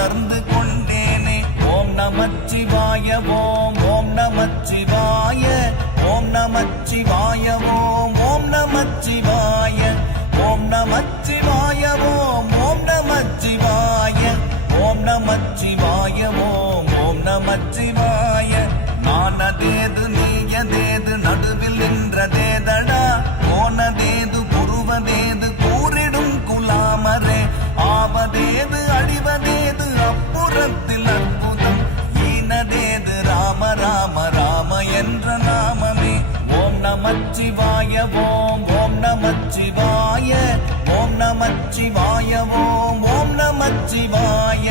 உணர்ந்து கொண்டேனே. ஓம் நமச்சிவாய ஓம் ஓம் நமச்சிவாய ஓம் நமச்சிவாய ஓம் ஓம் நமச்சிவாய ஓம் நமச்சிவாய ஓம் ஓம் நமச்சிவாய ஓம் நமச்சிவாய ஓம் ஓம் நமச்சிவாய. நானதேது நீயதேது நடுவில் நின்றதேதடா, போனதேது புருவதேது கூறிடும் குலாமரே, ஆவதேது அழிவதேது அப்புறத்தில் அற்புதம், ஈனதேது ராம ராம ராம என்ற நாமமே. ஓம் நமச்சிவாய ஓம் ஓம் நமச்சிவாய ஓம் நமச்சிவாய ஓம் ஓம் நமச்சிவாய.